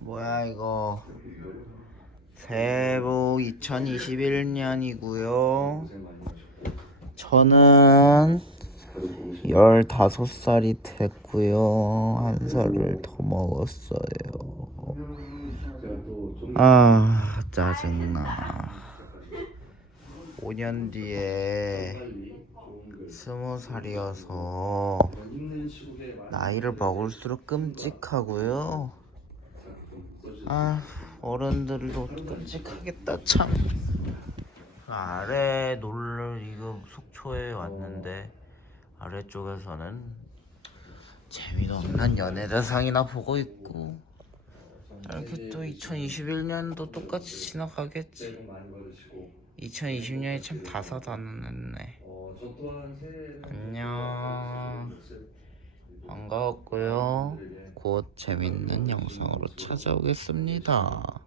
뭐야 이거. 새해 복 2021년이고요. 저는 15살이 됐고요. 한 살을 더 먹었어요. 아 짜증나 5년 뒤에 20살이어서 나이를 먹을수록 끔찍하고요. 아 어른들도 끔찍하겠다 참. 아래 놀러 이거 속초에 왔는데 아래쪽에서는 재미도 없는 연애대상이나 보고 있고. 이렇게 또 2021년도 똑같이 지나가겠지 2020년이 참 다사다난했네. 안녕. 반가웠고요. 곧 재밌는 영상으로 찾아오겠습니다